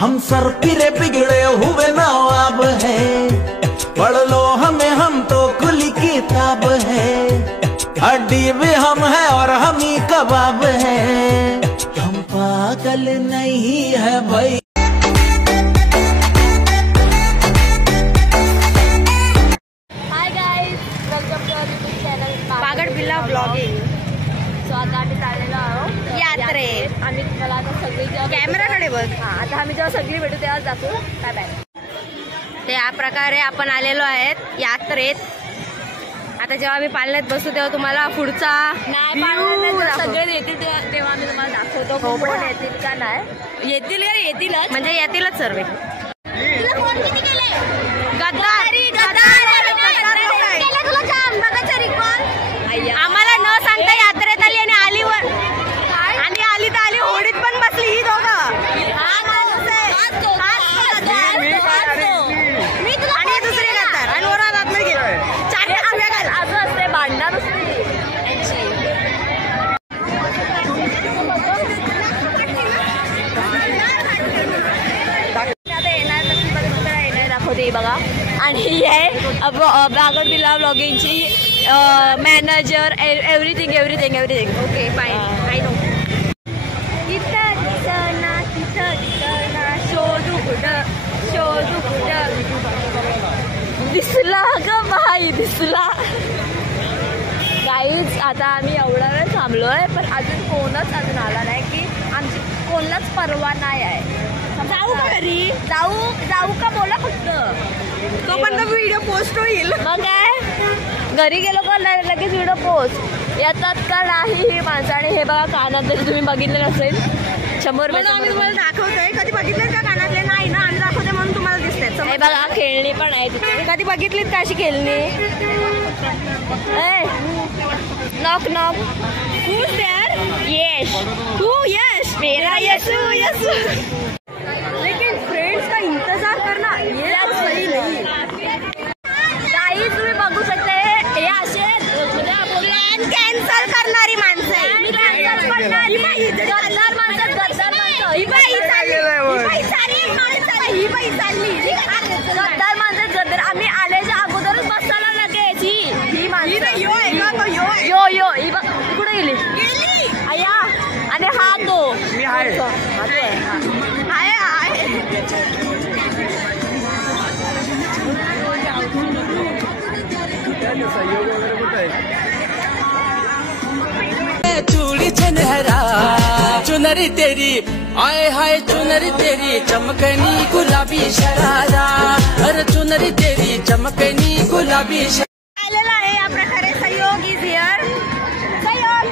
हम sir फिरे बिगड़े हुए नवाब है, पढ़ लो हमें हम तो खुली किताब है। हड्डी भी हम है और हम ही कबाब है, हम पागल नहीं है भाई। Hi guys, welcome to our YouTube channel Pagad Billa blogging. So आता आम्ही चाललेलो आहोत यात्रेत। आम्ही तुम्हाला आता सगळी कॅमेराकडे बघ। आता आम्ही जेव्हा सगळी भेटू तेव्हाच दाखवू। Bye bye. त्या प्रकारे आपण आलेलो आहेत यात्रेत। आता जेव्हा आम्ही पालण्यात बसू तेव्हा तुम्हाला पुढचा सगळे येतील तेव्हा आम्ही तुम्हाला दाखवतो कोण येतील का नाही। येतीलच म्हणजे येतीलच सर्व। आम्हाला न सांगता यात्रेत आली आणि आलीवर आणि आली तर आली होडीत पण बसली ही दोघं। मी तुला आणि दुसरी करतात आणि वरात आतमध्ये गेलं चार असं असते भांडणार असते। दाखवते बघा आणि हे पागड बिल्ला ब्लॉगिंगची manager everything okay fine I know. तिथं दिसना शोधू कुठं दिसला ग बाई दिसला। गाईज आता आम्ही एवढा वेळ थांबलोय पण अजून कोणच आला नाही की आमची कोणालाच परवा नाही आहे। जाऊ का घरी? जाऊ का बोला फक्त तोपर्यंत व्हिडिओ पोस्ट होईल। मग काय घरी गेलो का लगेच व्हिडिओ पोस्ट येतात का नाही ही माणसं। आणि हे बघा कानातले तुम्ही बघितले नसेल 100 रुपये आम्ही तुम्हाला दाखवतोय। कधी बघितले का कानातले? नाही ना, आम्ही दाखवते म्हणून तुम्हाला दिसतात। हे बघा खेळणी पण आहे तिथे। कधी बघितलीत का अशी खेळणी? Knock knock Who's there? Yash Who? यश। मेरा यशू लेकिन फ्रेंड्स का इंतजार करना ये तो सही नहीं। काही तुम्ही बघू शकता हे असे प्लॅन कॅन्सल करणारी माणसं आहे। गद्दार माणसं ही बाई गद्दार आम्ही आल्याच्या अगोदरच बसायला लगेच ही माणसं यो ही कुठे गेली अय्या आणि हा तो मी आहे चूड़ी छनहरा चुनरी तेरी आए हाय चुनरी तेरी चमकनी गुलाबी शरारा। अरे चुनरी तेरी चमकनी गुलाबी आलेला आहे या प्रकारे सहयोग इज हिअर। सहयोग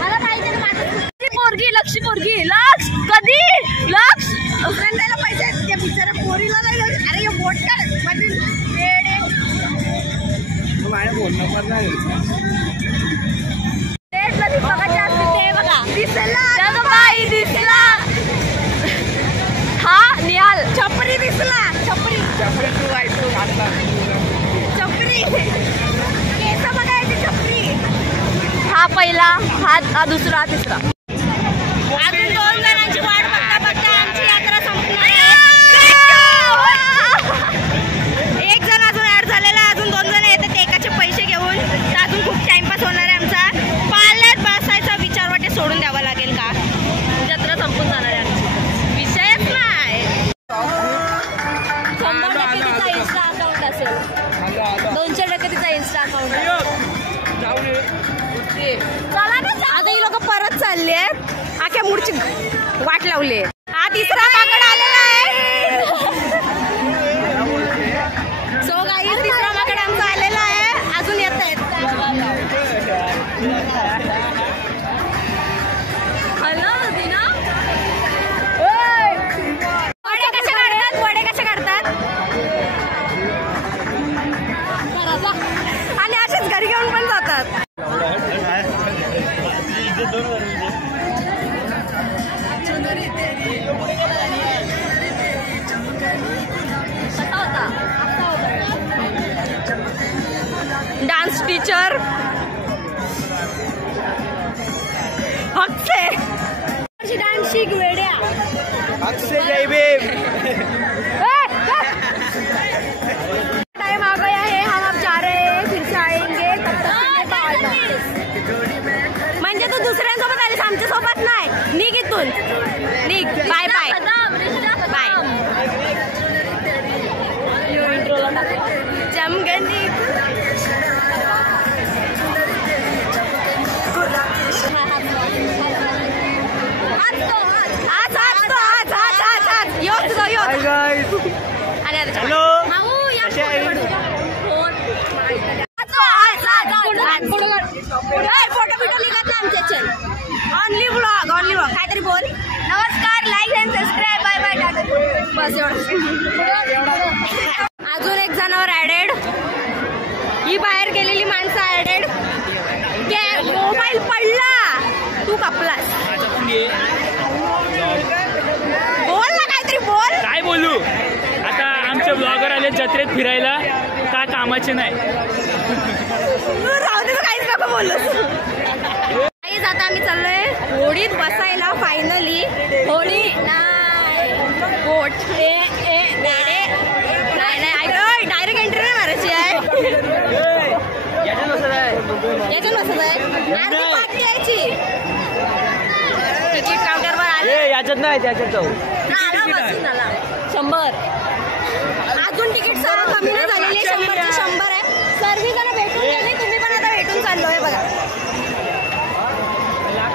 मला पाहिजे लक्ष्मी पोरगी लक्ष कधी लक्ष फ्रेंडाला पैसे त्या बिचारा पोरीला नाही। अरे हे बोट कर वेडे माझ्या फोन नंबर नाही बघायचे असते ते बघा दिसला बाई दिसला हा निहाल छपरी दिसला छपरी केस बघायची छपरी। हा पहिला हा दुसरा तिसरा अजून 2 जणांची वाट बघता आमची यात्रा संपणार आहे। एक जण अजून ऍड झालेला, अजून 2 जण येतात एकाचे पैसे घेऊन। तर अजून खूप टाइमपास होणार आहे आमचा। पाल्यात बसायचा विचार वाटे सोडून द्यावा लागेल का? जत्रा संपून जाणार आहे आमची विषयच नाही। 100% तिचा इन्स्टा अकाउंट असेल 200% तिचा इन्स्टा अकाउंट चला ना आता ही लोक परत चालले आहेत। आख्या मूडची वाट लावली। हा तिसरा माकड आलेला आहे। सो गाईज तिसरा माकड आमचा आलेला आहे, अजून येत आहेत। हॅलो दिना वडे कसे काढतात आणि असेच घरी घेऊन पण जातात। डान्स टीचर हक्से आशिक वेड्या अक्षय जयभीम। टाइम आ गया है, हम अब जा रहे हैं, फिर से आएंगे। म्हणजे तू दुसऱ्यांसोबत आलीस, आमच्या सोबत नाही। निघ इथून, निघ। Bye bye bye. जमगंडी फोटो बिटो लिखत ना आमचे चल ऑनली ब्लॉग काहीतरी बोल। नमस्कार, like and subscribe, bye bye टाटा। बस एवढं। अजून एक जनावर ऍडेड, ही बाहेर गेलेली माणसं ऍडेड। मोबाईल पडला, तू कापलास। बोल ना काहीतरी बोल। काय बोलू आता, आमचे ब्लॉगर आले जत्रेत फिरायला, का कामाचे नाही। राहू दे, काहीच नको बोलूस। आता आम्ही चाललोय होडीत बसायला फायनली। होडी नाही, बोट नाही, डायरेक्ट एंट्री नाही मारायची आहे। याच्यात बसत आहे, अर्धी पार्टी यायची। तिकीट काउंटरवर आले, याच्यात नाही, त्याच्यात जाऊ। बसून आला 100। अजून तिकीट सर्व कमी नाही झालेली, 100चे 100 आहे। सर्व जण भेटून गेले, तुम्ही पण आता भेटून चाललोय बघा।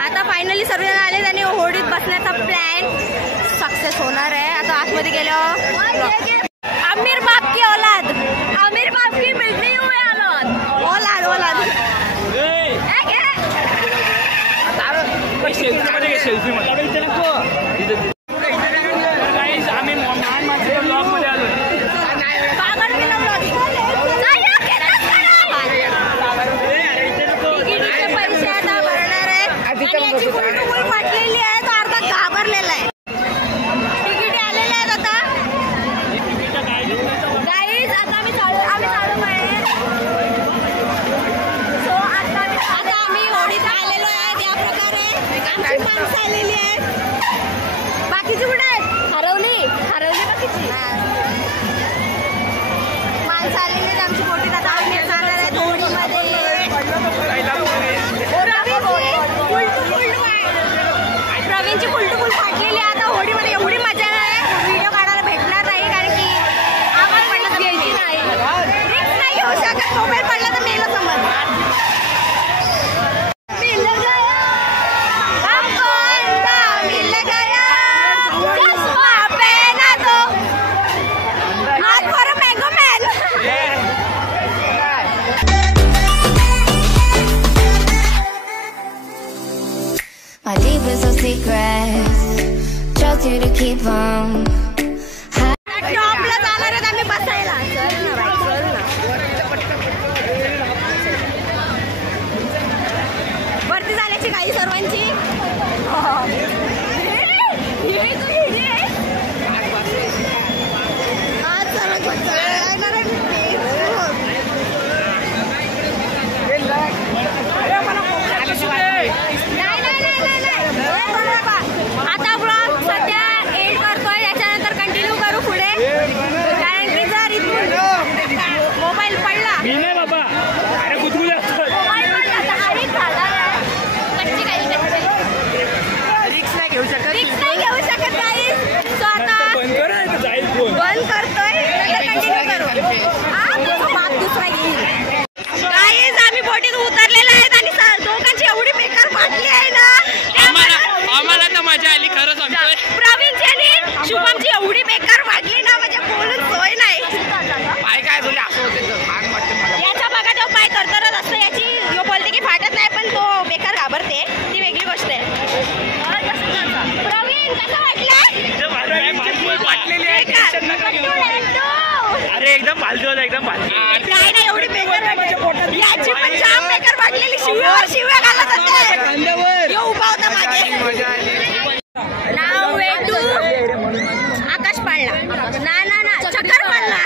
आता फायनली सर्वजण आले, त्याने होडीत बसण्याचा प्लॅन सक्सेस होणार आहे। आता आतमध्ये गेल्यावर आमिर बाप की औलाद, आमिर बाप की बिल्डिंग हुई औलाद, औलाद। सेल्फी आम्ही महान माणसाच्या ब्लॉग मध्ये आलो। तिकीटचे पैसे आता भरणार आहे आणि याची फुल फाटलेली आहे, तो अर्धा घाबरलेला आहे। तिकीट आलेले आहेत आता गाईज। आता आम्ही चालू आहे। सो आता आम्ही होडीत आलेलो आहे। त्या प्रकारे आमची माणसं आलेली आहेत। बाकीची कुठे आहेत? हरवली बाकीची माणसं आलेली आहेत आमची होडीत। आता आम्ही जाणार आहे होडीमध्ये। प्रवीणची फुल टू फुल फाटलेली आहे आता होडीमध्ये। एवढी मजा नाही, व्हिडिओ काढायला भेटणार नाही, कारण की आवाज पडला तर घ्यायची नाही, रिस्क नाही घेऊ शकत। मोबाईल पडला तर मेला समज। My deepest of secrets, trust you to keep them. टॉपला जाणार आहेत आम्ही बसायला। चल ना बाई, चल ना। वरती जाण्याची काही सर्वांची आता ब्लॉग सध्या एंड करतोय, याच्यानंतर कंटिन्यू करू पुढे, कारण की जर इथून मोबाईल पडला, मी नाही बाबा, अरे कुठून मोबाईल पडला तर हरिक झाला। रिक्स नाही घेऊ शकत काही। सो आता बंद करतोय, कंटिन्यू करू। दुसरा येईल। गाईज आम्ही बोटीत उतरलेला आहेत आणि दोघांची एवढी बेकार फाटली आहे ना, आम्हाला तर मजा आली खरंच। प्रवीणची आणि शुभमची एवढी बेकार फाटली ना, म्हणजे बोलून सोय नाही। पाय काय झाले असं होते, याचा बघा तो पाय तरतरत असतो, याची बोलते की फाटत नाही, पण तो बेकार घाबरते, ती वेगळी गोष्ट आहे। प्रवीण कसं फाटलेली आहे, अरे एकदम फालतू होता, एकदम फालतू नाही, एवढी बेकार याची पण जाम बेकार फाटलेली। शिव्या घालत होते, उभा होता मागे। नाव वेटू आकाश पाळला ना चक्कर पाळला।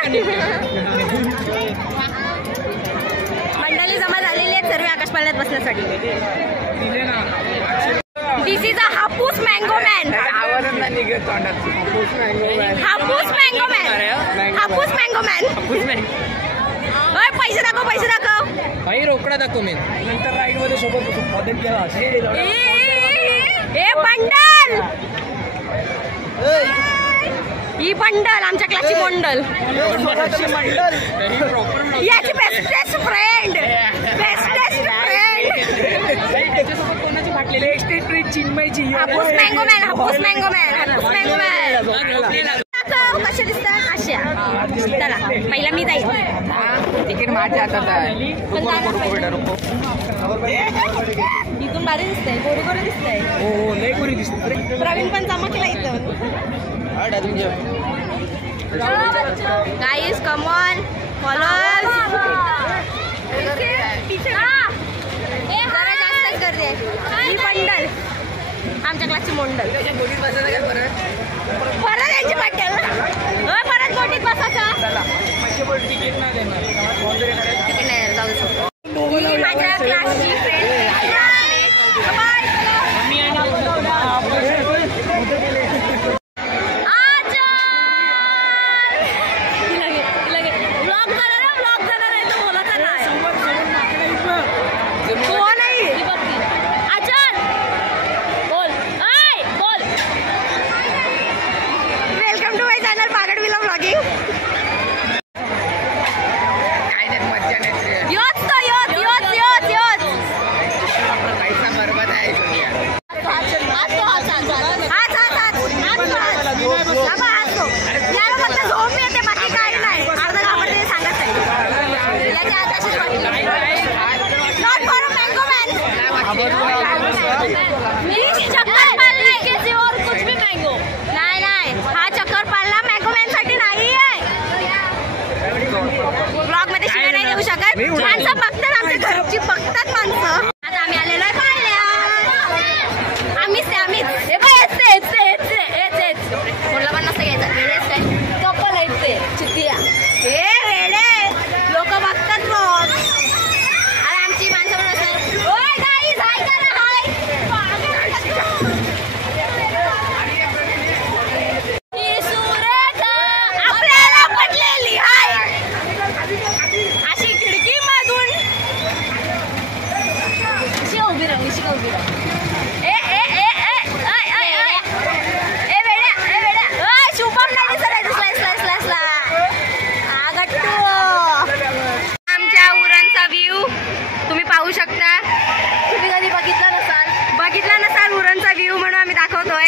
मंडळी जमा झालेली आहेत सर्व आकाश पाळण्यात बसण्यासाठी। This is a Hapus mango man. आवाजच नाही निघत तोंडात. Hapus mango man. Hapus mango man. पैसे दाखव, पैसे दाखव. भाई रोकडा दाखव मी नंतर राईड मध्ये सोबत बदल केला. ए बंडल, ही बंडल आमच्या क्लासची बंडल. याची बेस्टेस्ट फ्रेंड. Bestest friend. कोणाची फाटलेली एक्स्ट्री चिन्मयची. हापूस mango man. Hapus mango man. Hapus mango man. कसे दिसतात अशा. चला पहिला मी जाईल. तिकीट माझ्या हातात आहे. इथून भारी दिसतंय. गोरी गोरी दिसतंय. हो लय गोरी दिसते. प्रवीण पण चमकला इथं. Guys come on follow. जरा जास्तच गर्दी आहे. ही बंडल आमच्या क्लासची मंडल. परत यांची बंडल. परत बोटीत बसायचं. तिकीट नाही देणार. तिकीट नाही जाऊ शकतो. माझ्या क्लासची फ्रेंड. माणसं बघतात, आमच्या घरची बघतात माणसं. आता आम्ही आलेलो आहे पाहिल्या. आम्हीच कोणला पण नसतं घ्यायचं. वेळेच काय कपल आहेत ते चितिया. हे वेडे लोक बघतात रोज. अरे आमची माणसं पण असतात. ओय गाईज हाय करा हाय. ही सुरेखा आपल्याला पटलेली हाय. अशी खिडकी मधून उभी राहू. ए शुभम नाही दिसला. गट्टू आमच्या उरणचा व्ह्यू तुम्ही पाहू शकता. तुम्ही कधी बघितला नसाल उरणचा व्ह्यू म्हणून आम्ही दाखवतोय.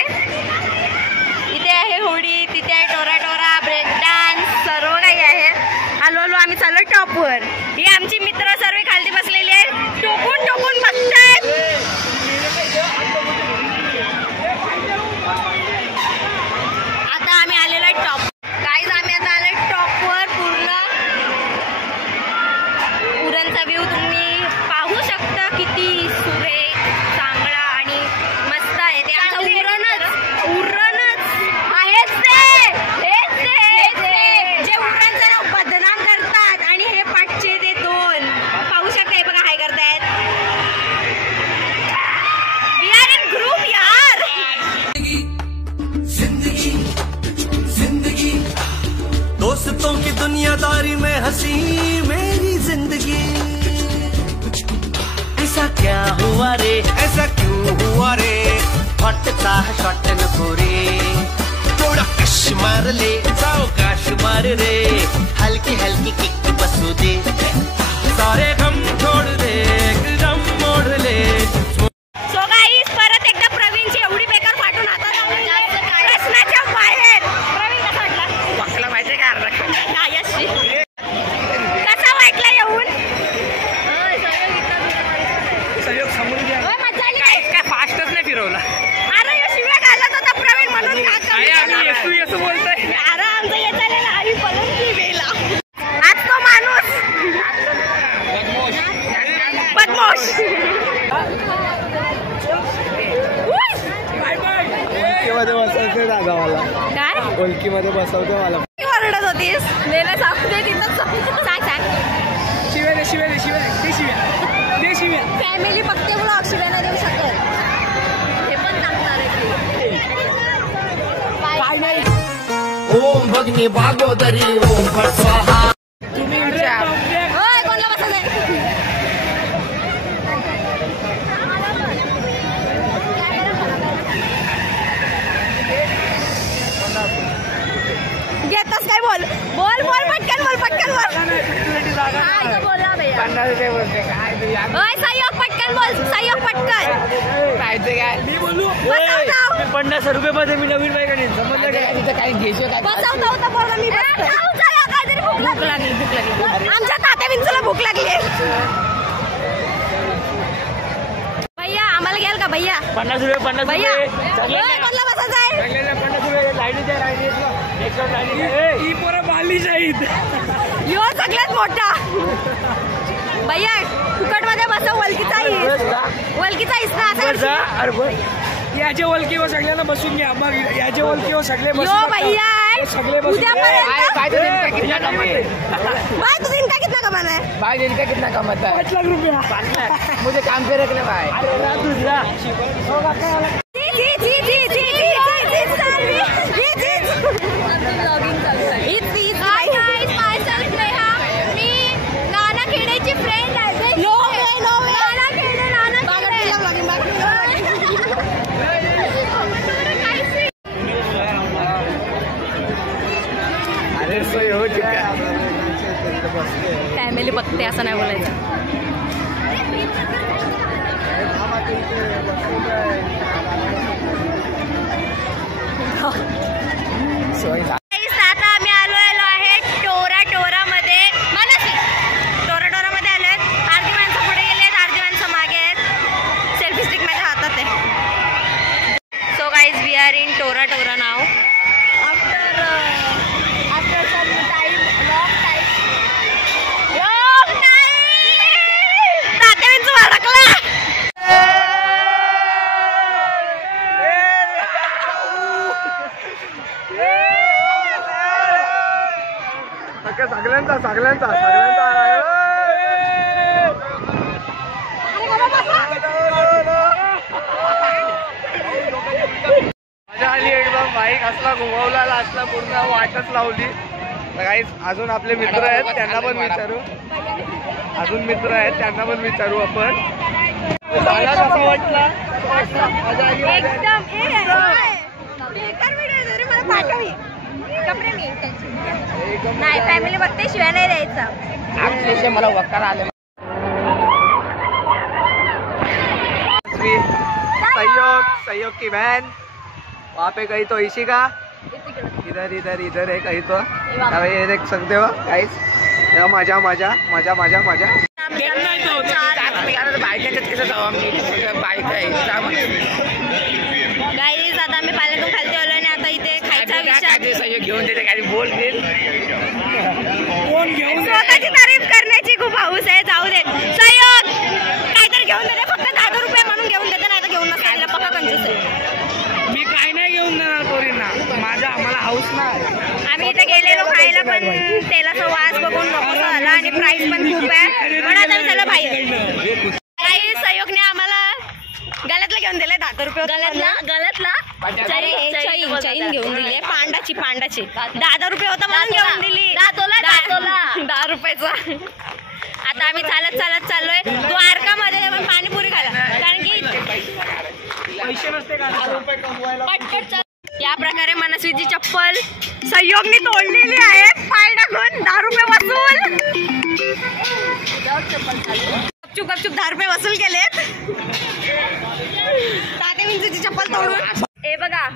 इथे आहे होडी, तिथे आहे टोरा ब्रेक डान्स, सर्व काही आहे. आलो आम्ही चाललो टॉपवर. ही आमची मित्र सर्व खाली बसलेली आहेत. टोकून बघतायत. आता आम्ही आलेलो आहे टॉप. गाईज आम्ही आता आलोय टॉपवर. पूर्ण उरणचा व्ह्यू तुम्ही पाहू शकता. किती सुरेख, चांगला आणि मस्त आहे. ते आमचं उरणच आहेच ते. जे उरणचं नाव बदनाम करतात आणि हे पाठचे ते दोन पाहू शकता. हे बघा हाय करतायत. वी आर इन ग्रुप यार. जिंदगी दोस्तों की दुनियादारी में हंसी मेरी जिंदगी. ऐसा क्या हुआ रे, ऐसा क्यों हुआ रे. फटता है शॉट नको रे. थोड़ा कश मार ले, सावकाश मार रे. हल्की किक बसू दे. सारे गम छोड़ दे, एकदम मोड़ ले. सो गाईज परत एकदा प्रवीणची एवढी बेकार फाटून हातात प्रश्नाच्या बाहेर. प्रवीण कसा वाटला माहितीये का? कसा वाटला येऊन? मजा आली काय? फास्टच नाही फिरवला. अरे शिव्या घालत होता प्रवीण म्हणून. येसू बोलतोय. अरे आमचं येताना आम्ही पळून गेला. आज तो माणूस बदमाश. बसवते दादा मला. काय ओळखीमध्ये बसवते मला. ओरडत होतीस? नेला सांगू दे तिथं. सांग शिव्या दे. फॅमिली बघते ब्लॉग शिव्या नाही देऊ शकत. हे भगनी भागोदरी ओम फट स्वाहा. होय, कोणाला बसायचंय? घेतच काय बोल बोल बोल पटकन बोल पटकन बोल. हा, इथं बोला भैया. होय, सहयोग पटकन बोल सहयोग पटकन. मी बोलू बसवताव. 50 रुपये मी नवीन बाईक आणीन. समजलं काय? बसवता होता बोला मी बसतोय. काहीतरी भूक लागली भूक लागली. आमच्या तात्या विंचूला भूक लागली. भैया आम्हाला घ्याल का भैया? 50 रुपये भैया चांगले होय, कोणाला बसायचं आहे? 50 रुपये लाईनीच्या ही पोरं बाली जाईत. यो सगळ्यात मोठा भैया फुकट मध्ये बसव. वलकीचा इस ना असं जा. अरे बोल याच्या वलकीवर सगळ्यांना बसून घ्या. मग याच्या वलकीवर सगळे यो बसून भैया सगळे बसून उद्यापर्यंत भाई तो दिन का कितना कमाता है? भाई तू दिन का कितना कमाना है? भाई दिन का कितना कमाता है? 5 लाख रुपये. मुझे काम पे रखना भाई. नाना खेडेची फ्रेंड आहे. नाना खेडे फॅमिली बघते असं नाही बोलायचं. आता आम्ही आलो आहे टोरा मध्ये मध्ये आलोय. अर्धी माणसं पुढे गेली आहेत, अर्धी माणसं मागे आहेत. सेल्फी स्टिक माझ्या हातात आहे. So guys we are in टोरा नाव. After some time long time Tatya Vinchu अडकला. सगळ्यांचा मजा आली एकदम. बाईक असला घुमवला असला पूर्ण वाटच लावली. काहीच अजून आपले मित्र आहेत त्यांना पण विचारू. आपण. मला कसं वाटलं? मजा आली. एकदम बेकार व्हिडिओ जरी मला पाठवी. कपडे मी नाही फॅमिली बघते शिवाय नाही द्यायचा. मला वक्कार आले. सहयोग की बहन वहाँ पे गई तो इसी का इधर है कहीं तो. ये देख सकते हो गाइस. मजा गाईज आता आम्ही पाण्यातून खालती आलो आणि आता इथे खायचा विषय घेऊन देते काही बोल दे. स्वतःची तारीफ करण्याची खूप हौस आहे. जाऊ दे सहयोग काहीतरी घेऊन देते. फक्त 10 रुपये म्हणून घेऊन देते, नाही तर घेऊन नसते. पक्का कंजूस आहे. मी काय नाही घेऊन देणार पोरींना. आम्हाला हाऊस नाही. आम्ही इथे गेलेलो खायला पण तेलाचा वास बघून नको झाला आणि प्राइस पण खूप आहे. पण आता चला बाहेर. काही सहयोगने आम्हाला गळ्यातला घेऊन दिले 10 रुपये. गळ्यातला चैन घेऊन दिली. पांडाची 10 रुपये होता म्हणून घेऊन दिली. 10 रुपयचा. आता आम्ही चालत चाललोय द्वारकामध्ये पाणीपुरी खायला. कारण की पैसे नसते का? या प्रकारे मनस्वीची चप्पल सहयोगने तोडलेली आहे. पाय टाकून 10 रुपये वसूल. गपचूप 10 रुपये वसूल केलेत. तात्या विंचूची चप्पल तोडून. हे बघा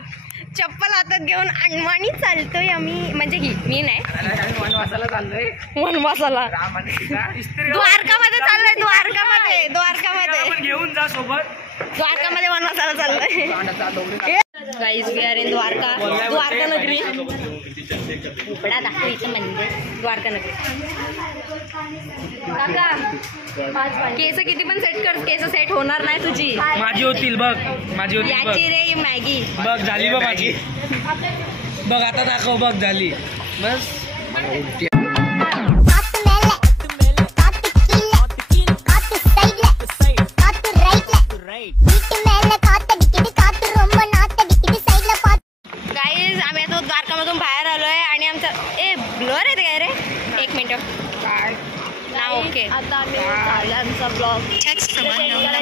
चप्पल हातात घेऊन अनवाणी चालतोय आम्ही. म्हणजे मी नाही वनवासाला चाललोय. वनवासाला द्वारकामध्ये चाललोय. द्वारकामध्ये घेऊन जा सोबत. द्वारकामध्ये वनवासाला चाललोय. Guys we are in Dwarka नगरी. उपडा दाखव इथं मंदिर. द्वारका नगरी. काका केस किती पण सेट कर, केस सेट होणार नाही तुझी. माझी होतील बघ. याची रे मॅगी बघ झाली बघ माझी. बघ आता दाखव. बघ झाली बस. गाईज आम्ही आता द्वारकामधून बाहेर आलोय आणि आमचा ब्लॉग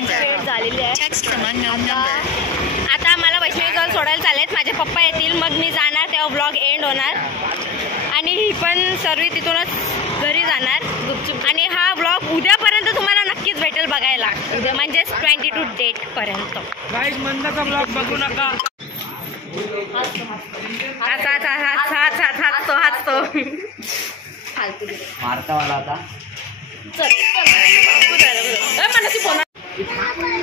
वेळ झालेली आहे. आता मला वैष्णवीजवळ सोडायला चालेल. माझे पप्पा येतील मग मी जाणार, तेव्हा ब्लॉग एंड होणार. आणि ही पण सर्व तिथूनच घरी जाणार गुपचूप. आणि हा ब्लॉग उद्यापर्यंत तुम्हाला नक्कीच भेटेल बघायला, उद्या म्हणजेच 22 डेट पर्यंत. गाईज मंदाचा ब्लॉग बघू नका. हाचतो मारता मला आता.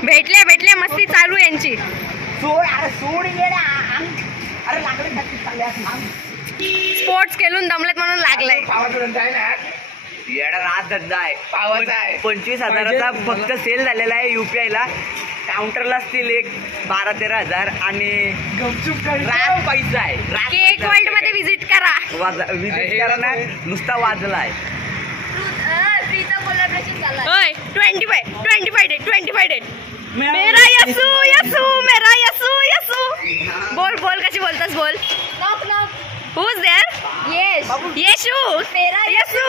भेटले मस्ती चालू यांची. स्पोर्ट्स खेळून दमलेत म्हणून लागलंय. येडा रात धंदा आहे, पावाचा आहे. 25,000चा फक्त सेल झालेला आहे UPI ला. काउंटरला असतील एक 12-13 हजार आणि रात पैसा आहे. केक वर्ल्ड मध्ये विजिट करा. विजिट करा ना, नुसता वाजला आहे. 25 डेट मेरा यसू. बोल कशी बोलतास बोल. Who's there? Yes. Yeshu. Mera Yesu.